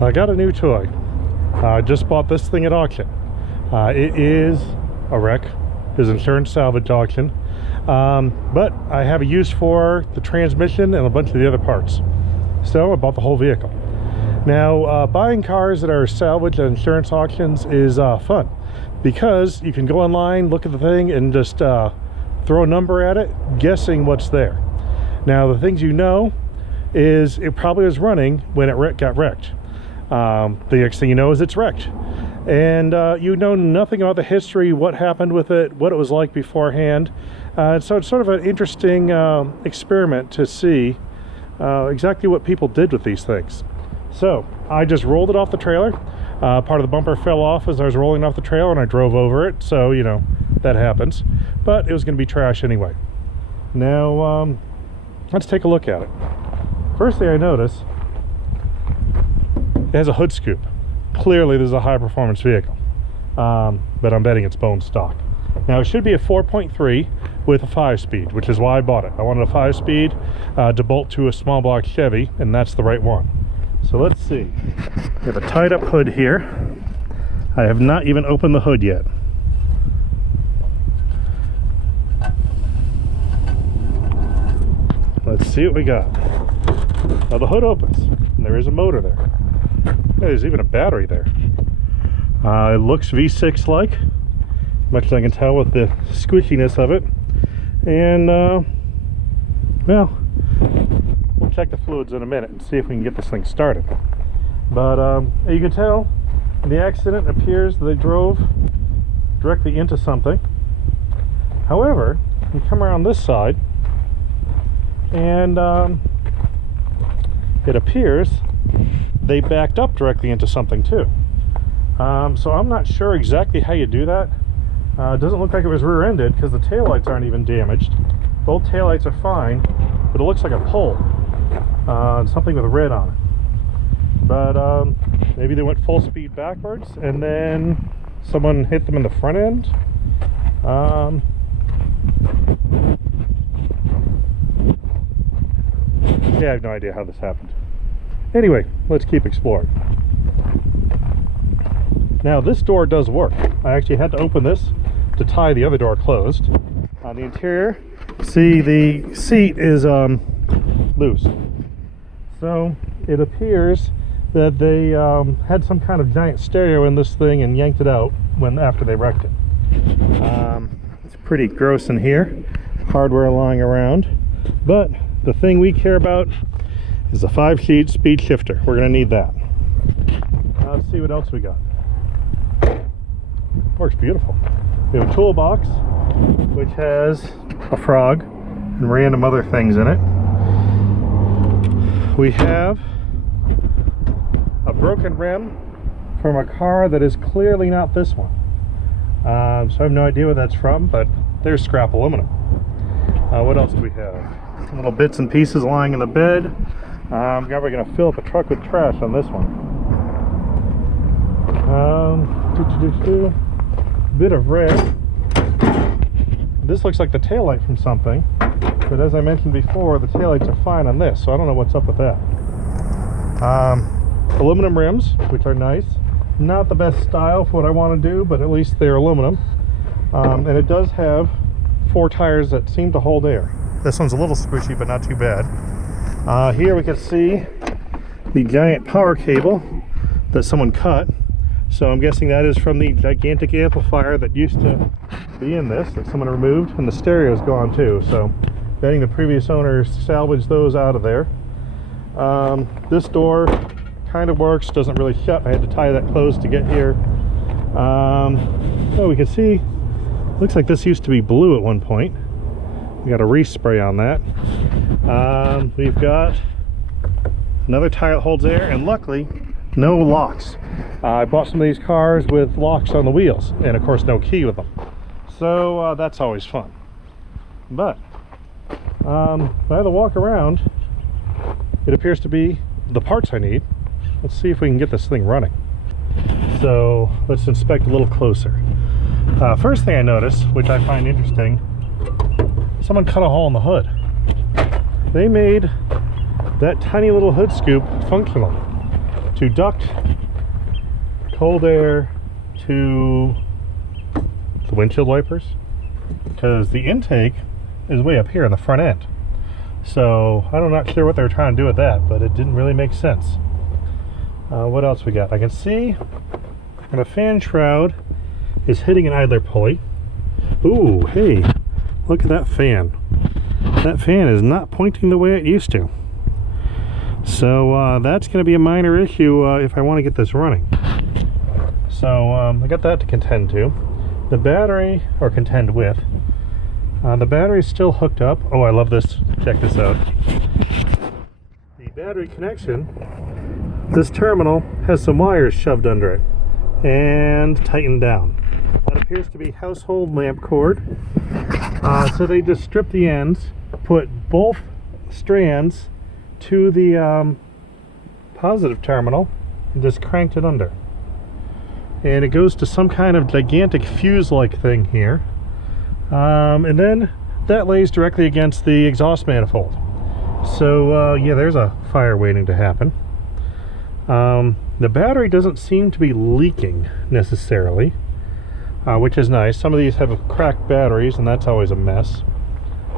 I got a new toy. I just bought this thing at auction. It is a wreck. It's insurance salvage auction. But I have a use for the transmission and a bunch of the other parts. So I bought the whole vehicle. Now, buying cars that are salvage at insurance auctions is fun, because you can go online, look at the thing, and just throw a number at it, guessing what's there. Now, the things you know is it probably was running when it got wrecked. The next thing you know is it's wrecked. And you know nothing about the history, what happened with it, what it was like beforehand. So it's sort of an interesting experiment to see exactly what people did with these things. So I just rolled it off the trailer. Part of the bumper fell off as I was rolling off the trailer, and I drove over it. So, you know, that happens. But it was going to be trash anyway. Now, let's take a look at it. First thing I notice, it has a hood scoop. Clearly this is a high performance vehicle, but I'm betting it's bone stock. Now, it should be a 4.3 with a 5-speed, which is why I bought it. I wanted a 5-speed to bolt to a small block Chevy, and that's the right one. So let's see. We have a tied up hood here. I have not even opened the hood yet. Let's see what we got. Now, the hood opens, and there is a motor there. There's even a battery there. It looks V6 like, much as I can tell with the squishiness of it. And well, we'll check the fluids in a minute and see if we can get this thing started. But you can tell in the accident, it appears they drove directly into something. However, you come around this side, and it appears they backed up directly into something too. So I'm not sure exactly how you do that. It doesn't look like it was rear-ended, because the taillights aren't even damaged. Both taillights are fine, but it looks like a pole. Something with red on it. But maybe they went full speed backwards and then someone hit them in the front end. Yeah, I have no idea how this happened. Anyway, let's keep exploring. Now, this door does work. I actually had to open this to tie the other door closed. On the interior, see, the seat is loose. So it appears that they had some kind of giant stereo in this thing and yanked it out after they wrecked it. It's pretty gross in here. Hardware lying around. But the thing we care about is a 5-speed shifter. We're going to need that. Now let's see what else we got. Works beautiful. We have a toolbox which has a frog and random other things in it. We have a broken rim from a car that is clearly not this one. So I have no idea where that's from, but there's scrap aluminum. What else do we have? Little bits and pieces lying in the bed. I'm probably going to fill up a truck with trash on this one. Bit of red. This looks like the taillight from something, but as I mentioned before, the taillights are fine on this, so I don't know what's up with that. Aluminum rims, which are nice. Not the best style for what I want to do, but at least they're aluminum. And it does have 4 tires that seem to hold air. This one's a little squishy, but not too bad. Here we can see the giant power cable that someone cut. So I'm guessing that is from the gigantic amplifier that used to be in this, that someone removed, and the stereo's gone too. So betting the previous owner salvaged those out of there. This door kind of works, doesn't really shut. I had to tie that closed to get here. Oh, we can see, looks like this used to be blue at one point. We got a respray on that. We've got another tire that holds air, and luckily no locks. I bought some of these cars with locks on the wheels, and of course no key with them. So that's always fun. But by the walk around, it appears to be the parts I need. Let's see if we can get this thing running. So let's inspect a little closer. First thing I notice, which I find interesting, someone cut a hole in the hood. They made that tiny little hood scoop functional. to duct cold air to the windshield wipers, because the intake is way up here in the front end. So I'm not sure what they were trying to do with that, but it didn't really make sense. What else we got? I can see the fan shroud is hitting an idler pulley. Ooh, hey, look at that fan. That fan is not pointing the way it used to. So that's going to be a minor issue if I want to get this running. So I got that to contend to. The battery, or contend with. The battery is still hooked up. Oh, I love this. Check this out. The battery connection, this terminal has some wires shoved under it and tightened down. That appears to be household lamp cord. So they just stripped the ends, put both strands to the positive terminal, and just cranked it under. And it goes to some kind of gigantic fuse-like thing here. And then that lays directly against the exhaust manifold. So yeah, there's a fire waiting to happen. The battery doesn't seem to be leaking necessarily, which is nice. Some of these have cracked batteries, and that's always a mess.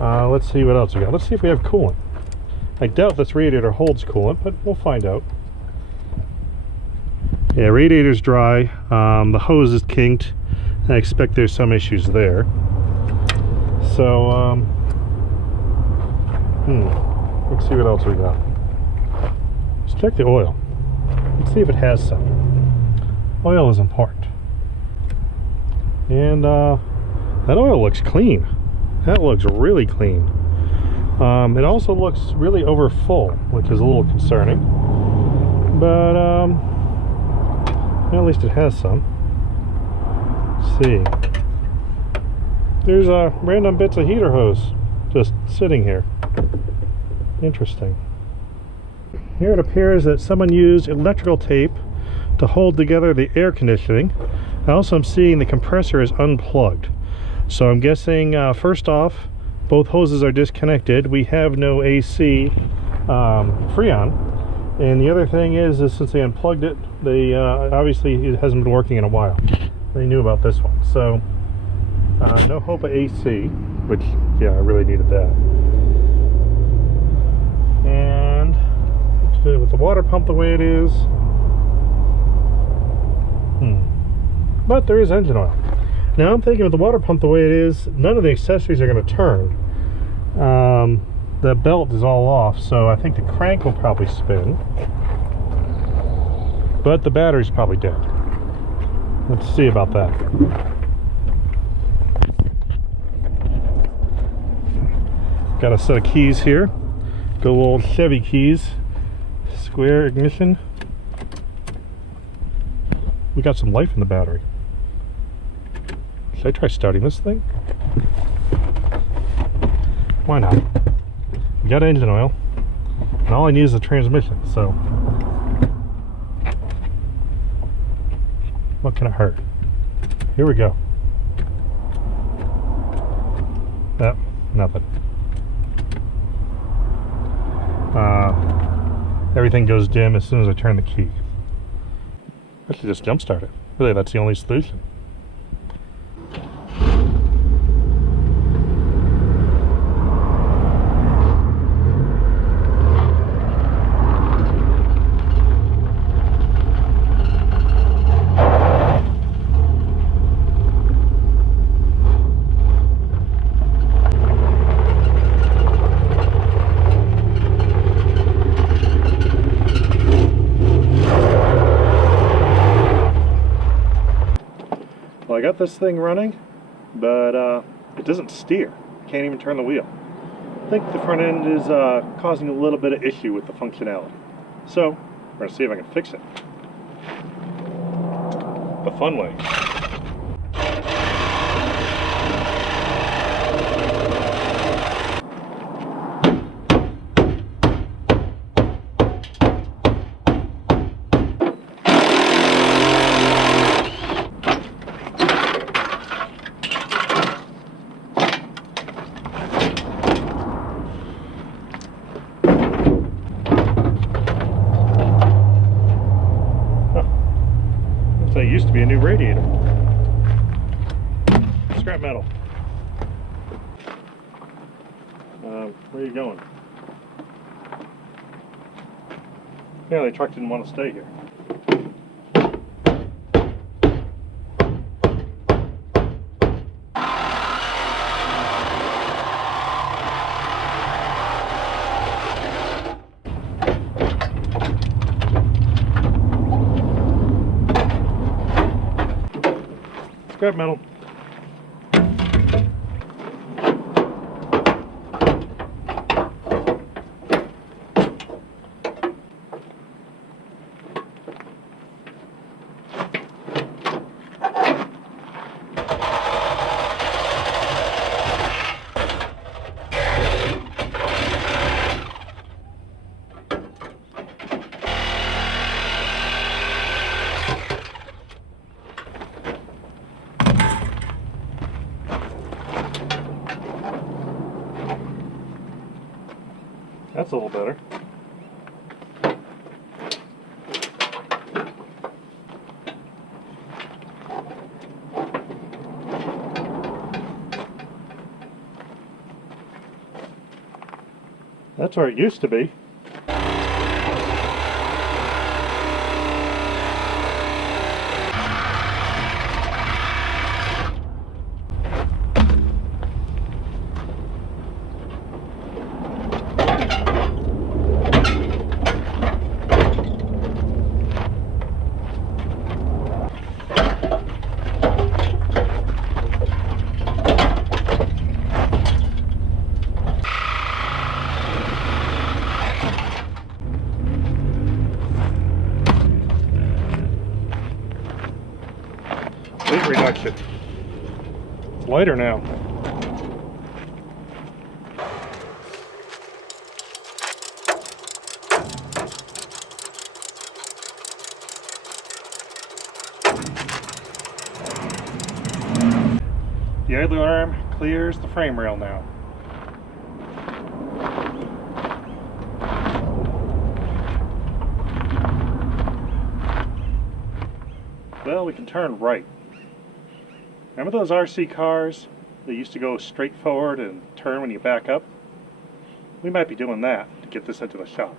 Let's see what else we got. Let's see if we have coolant. I doubt this radiator holds coolant, but we'll find out. Yeah, radiator's dry. The hose is kinked. I expect there's some issues there. So, let's see what else we got. Let's check the oil. Let's see if it has some. Oil is important. And that oil looks clean. That looks really clean. It also looks really over full, which is a little concerning. But well, at least it has some. Let's see. There's random bits of heater hose just sitting here. Interesting. Here it appears that someone used electrical tape to hold together the air conditioning. I also am seeing the compressor is unplugged. So I'm guessing, first off, both hoses are disconnected. We have no AC Freon. And the other thing is since they unplugged it, they obviously it hasn't been working in a while. They knew about this one. So no hope of AC, which, yeah, I really needed that. And with the water pump the way it is, but there is engine oil. Now I'm thinking with the water pump the way it is, none of the accessories are going to turn. The belt is all off, so I think the crank will probably spin, but the battery's probably dead. Let's see about that. Got a set of keys here. Good old Chevy keys. Square ignition. We got some life in the battery. Should I try starting this thing? Why not? We got engine oil, and all I need is a transmission, so what can it hurt? Here we go. Oh, nothing. Everything goes dim as soon as I turn the key. I should just jump start it. Really, that's the only solution. Well, I got this thing running, but it doesn't steer. Can't even turn the wheel. I think the front end is causing a little bit of issue with the functionality. So, we're going to see if I can fix it. The fun way. be a new radiator. Scrap metal. Where are you going? Yeah, the truck didn't want to stay here. Scrap metal. That's a little better. That's where it used to be. Weight reduction. It's lighter now. The idler arm clears the frame rail now. Well, we can turn right. Remember those RC cars that used to go straight forward and turn when you back up? We might be doing that to get this into the shop.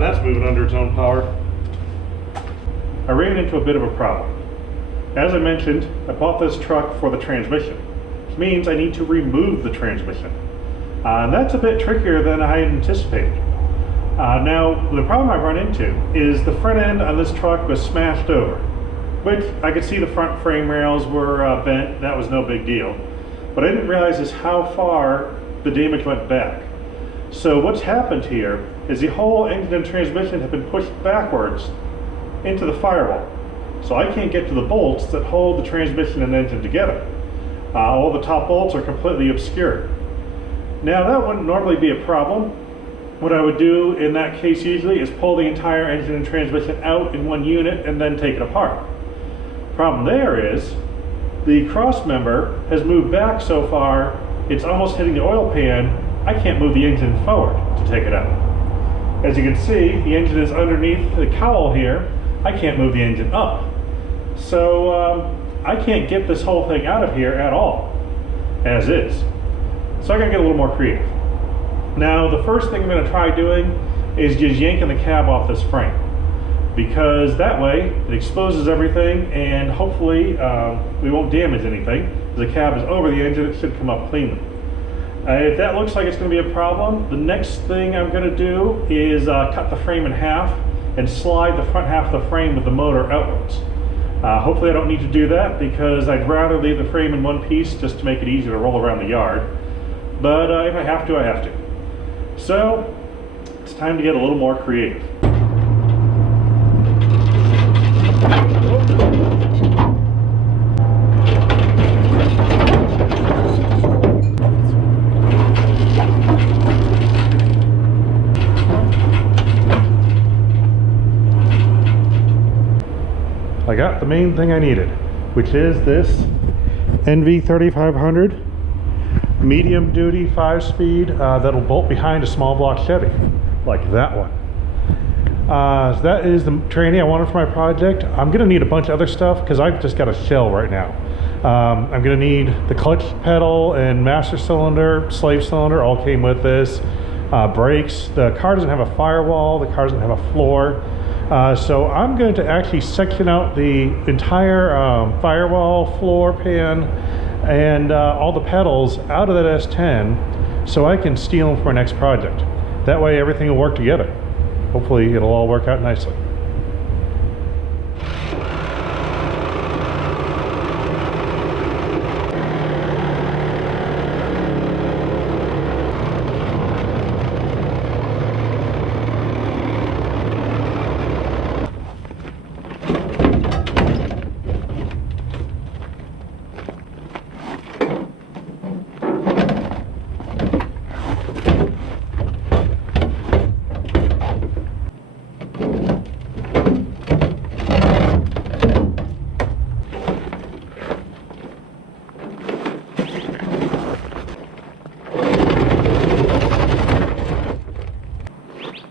That's moving under its own power. I ran into a bit of a problem. As I mentioned, I bought this truck for the transmission, which means I need to remove the transmission. And that's a bit trickier than I had anticipated. Now, the problem I've run into is the front end on this truck was smashed over, which I could see the front frame rails were bent. That was no big deal. What I didn't realize is how far the damage went back. So what's happened here is the whole engine and transmission have been pushed backwards into the firewall. So I can't get to the bolts that hold the transmission and engine together. All the top bolts are completely obscured. Now that wouldn't normally be a problem. What I would do in that case usually is pull the entire engine and transmission out in one unit and then take it apart. Problem there is the cross member has moved back so far, it's almost hitting the oil pan. I can't move the engine forward to take it out. As you can see, the engine is underneath the cowl here. I can't move the engine up. So I can't get this whole thing out of here at all, as is. So I gotta get a little more creative. Now, the first thing I'm gonna try doing is just yanking the cab off this frame, because that way it exposes everything and hopefully we won't damage anything. The cab is over the engine, it should come up cleanly. If that looks like it's going to be a problem, the next thing I'm going to do is cut the frame in half and slide the front half of the frame with the motor outwards. Hopefully I don't need to do that, because I'd rather leave the frame in one piece just to make it easier to roll around the yard. But if I have to, I have to. So it's time to get a little more creative. I got the main thing I needed, which is this NV3500 medium duty 5-speed that'll bolt behind a small block Chevy, like that one. So that is the tranny I wanted for my project. I'm gonna need a bunch of other stuff because I've just got a shell right now. I'm gonna need the clutch pedal and master cylinder, slave cylinder, all came with this. Brakes. The car doesn't have a firewall, the car doesn't have a floor. So I'm going to actually section out the entire firewall, floor pan, and all the pedals out of that S-10 so I can steal them for my next project. That way everything will work together. Hopefully it'll all work out nicely.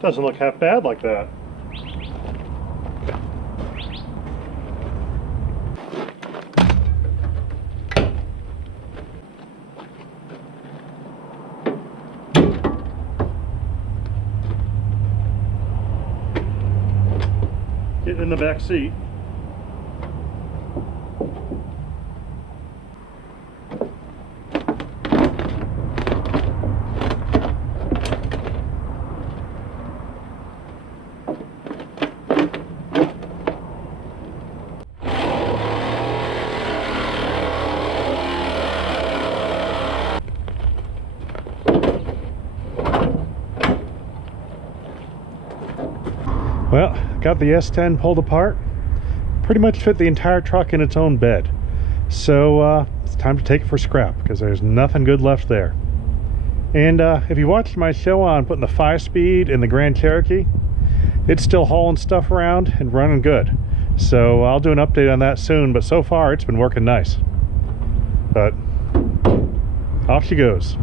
Doesn't look half bad like that. Getting in the back seat. Well, got the S-10 pulled apart. Pretty much fit the entire truck in its own bed. So it's time to take it for scrap because there's nothing good left there. And if you watched my show on putting the 5-speed in the Grand Cherokee, it's still hauling stuff around and running good. So I'll do an update on that soon, but so far it's been working nice. But off she goes.